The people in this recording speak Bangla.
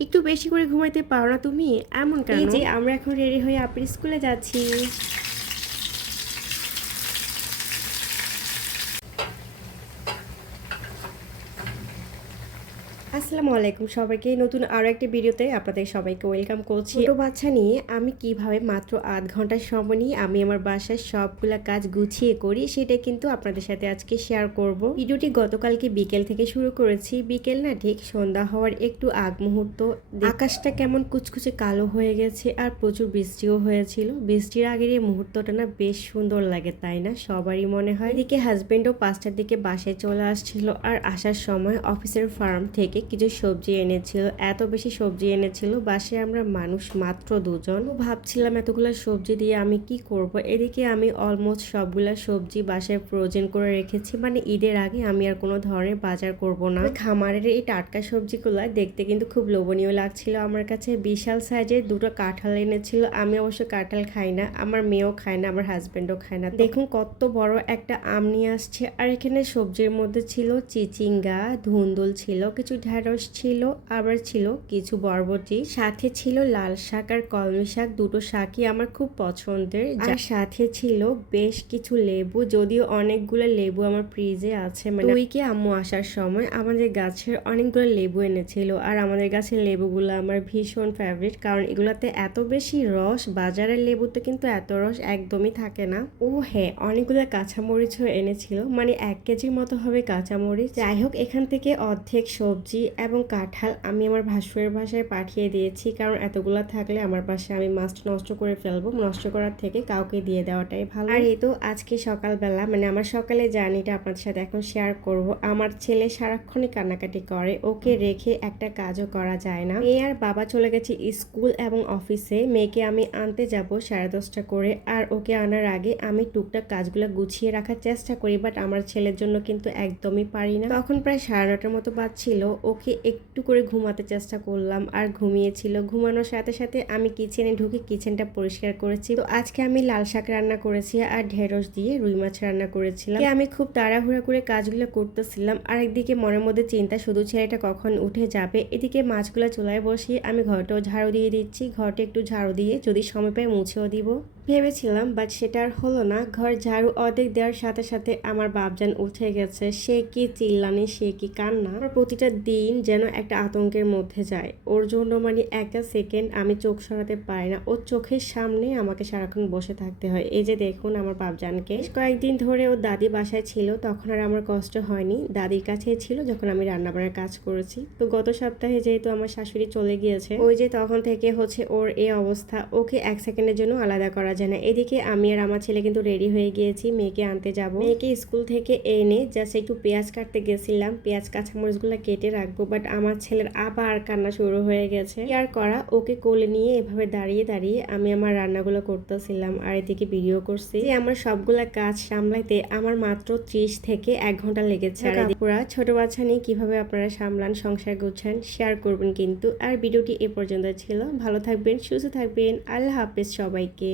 একটু বেশি করে ঘুমাইতে পারো না তুমি? এমন কেন? যে, আমরা এখন রেডি হয়ে আপনি স্কুলে যাচ্ছি। আসসালামু আলাইকুম সবাইকে। নতুন আরও একটা ভিডিওতে আপনাদের সবাইকে ওয়েলকাম করছি। ছোটো বাচ্চা নিয়ে আমি কীভাবে মাত্র আধ ঘণ্টার সময় নিয়ে আমি আমার বাসায় সবগুলা কাজ গুছিয়ে করি, সেটা কিন্তু আপনাদের সাথে আজকে শেয়ার করব। ভিডিওটি গতকালকে বিকেল থেকে শুরু করেছি। বিকেল না ঠিক সন্ধ্যা হওয়ার একটু আগ মুহূর্ত। আকাশটা কেমন কুচকুচে কালো হয়ে গেছে আর প্রচুর বৃষ্টিও হয়েছিল। বৃষ্টির আগের এই মুহূর্তটা না বেশ সুন্দর লাগে, তাই না? সবারই মনে হয়। এদিকে হাজবেন্ডও পাঁচটার দিকে বাসায় চলে আসছিল আর আসার সময় অফিসের ফার্ম থেকে কিছু সবজি এনেছিল, এত বেশি সবজি এনেছিল, বাসায় আমরা মানুষ মাত্র দুজন। ভাবছিলাম এতগুলো সবজি দিয়ে আমি কি করব? এদিকে আমি অলমোস্ট সবগুলা সবজি বাসায় ফ্রোজেন করে রেখেছি মানে ঈদের আগে আমি আর কোনো ধরনের বাজার করব না। খামারের এই টাটকা সবজিগুলো দেখতে কিন্তু খুব লোভনীয় লাগছিল। আমার কাছে বিশাল সাইজের দুটো কাঁঠাল এনেছিল, আমি অবশ্য কাঁঠাল খাই না, আমার মেয়েও খায় না, আমার হাজব্যান্ডও খায় না। দেখুন কত বড় একটা আম নিয়ে আসছে, আর এখানে সবজির মধ্যে ছিল চিচিঙ্গা, ধুন্দুল ছিল, কিছু ঢ্যাঁড়স ছিল আবার ছিল কিছু বরবটি সাথে ছিল লাল শাক আর কলমি শাক। দুটো শাকই আমার খুব পছন্দের। আর সাথে ছিল বেশ কিছু লেবু যদিও অনেকগুলো লেবু আমার ফ্রিজে আছে। মানে উইকে আম্মু আসার সময় আমাদের গাছের অনেকগুলো লেবু এনেছিল? আর আমাদের গাছের লেবুগুলো আমার ভীষণ ফেভারিট কারণ এগুলাতে এত বেশি রস বাজারের লেবুতে কিন্তু এত রস একদমই থাকে না। ও হ্যাঁ অনেকগুলো কাঁচামরিচও এনেছিল। মানে এক কেজির মতো হবে কাঁচামরিচ। যাই হোক এখান থেকে অর্ধেক সবজি এবং কাঁঠাল আমি আমার ভাসুরের বাসায় পাঠিয়ে দিয়েছি, কারণ এতগুলো থাকলে আমার বাসায় আমি মাছ নষ্ট করে ফেলব। নষ্ট করার থেকে কাউকে দিয়ে দেওয়াটাই ভালো। আর এই তো আজকে সকালবেলা মানে আমার সকালে জার্নিটা আপনাদের সাথে এখন শেয়ার করব। আমার ছেলে সারাক্ষণই কান্নাকাটি করে, ওকে রেখে একটা কাজও করা যায় না। মেয়ে আর বাবা চলে গেছে স্কুল এবং অফিসে। মেয়েকে আমি আনতে যাব সাড়ে দশটা করে, আর ওকে আনার আগে আমি টুকটাক কাজগুলো গুছিয়ে রাখার চেষ্টা করি বাট আমার ছেলের জন্য কিন্তু একদমই পারি না। তখন প্রায় সাড়ে নটার মতো বাজছিল। ওকে একটু করে ঘুমাতে চেষ্টা করলাম আর ঘুমিয়েছিল। ঘুমানোর সাথে সাথে আমি কিচেনে ঢুকে কিচেনটা পরিষ্কার করেছি। তো আজকে আমি লাল শাক রান্না করেছি আর ঢেঁড়স দিয়ে রুই মাছ রান্না করেছিলাম। আমি খুব তাড়াহুড়া করে কাজগুলো করতেছিলাম। আর একদিকে মনের মধ্যে চিন্তা, শুধু ছেলেটা কখন উঠে যাবে? এদিকে মাছগুলো চুলায় বসিয়ে আমি ঘরটাও ঝাড়ু দিয়ে দিচ্ছি। ঘরটা একটু ঝাড়ু দিয়ে যদি সময় পাই মুছেও দিব। ভেবেছিলাম বাট সেটা আর হলো না। ঘর ঝাড়ু অর্ধেক দেওয়ার সাথে সাথে আমার বাপজান উঠে গেছে। সে কি চিল্লানি, সে কি কান্না? আমার প্রতিটা দিন যেন একটা আতঙ্কের মধ্যে যায়। ওর জন্য মানে একটা সেকেন্ড আমি চোখ সরাতে পারি না। ওর চোখের সামনে আমাকে সারাক্ষণ বসে থাকতে হয়। এই যে দেখুন আমার বাপজানকে। কয়েকদিন ধরে ওর দাদি বাসায় ছিল। তখন আর আমার কষ্ট হয়নি। দাদির কাছেই ছিল যখন আমি রান্নাবান্নার কাজ করেছি। তো গত সপ্তাহে যেহেতু আমার শাশুড়ি চলে গিয়েছে, ওই যে তখন থেকে হচ্ছে ওর এই অবস্থা। ওকে এক সেকেন্ডের জন্য আলাদা করা যায় না এদিকে আমি আর আমার ছেলে কিন্তু রেডি হয়ে গিয়েছি, মেয়েকে আনতে যাব। মেয়েকে স্কুল থেকে এনে জাস্ট একটু পেঁয়াজ কাটতে গেছিলাম। পেঁয়াজ, কাঁচামরিচগুলো কেটে রাখব বাট আমার ছেলের আবার কান্না শুরু হয়ে গেছে। আর করা? ওকে কোলে নিয়ে এভাবে দাঁড়িয়ে দাঁড়িয়ে আমি আমার রান্নাগুলো করতেছিলাম আর এদিকে ভিডিও করছি। আমার সবগুলা কাজ সামলাইতে আমার মাত্র ত্রিশ থেকে এক ঘণ্টা লেগেছে। আর পুরা ছোট বাচ্চা নিয়ে কীভাবে আপনারা সামলান, সংসার গুছান শেয়ার করবেন কিন্তু। আর ভিডিওটি এ পর্যন্ত ছিল। ভালো থাকবেন, সুস্থ থাকবেন। আল্লাহ হাফেজ সবাইকে।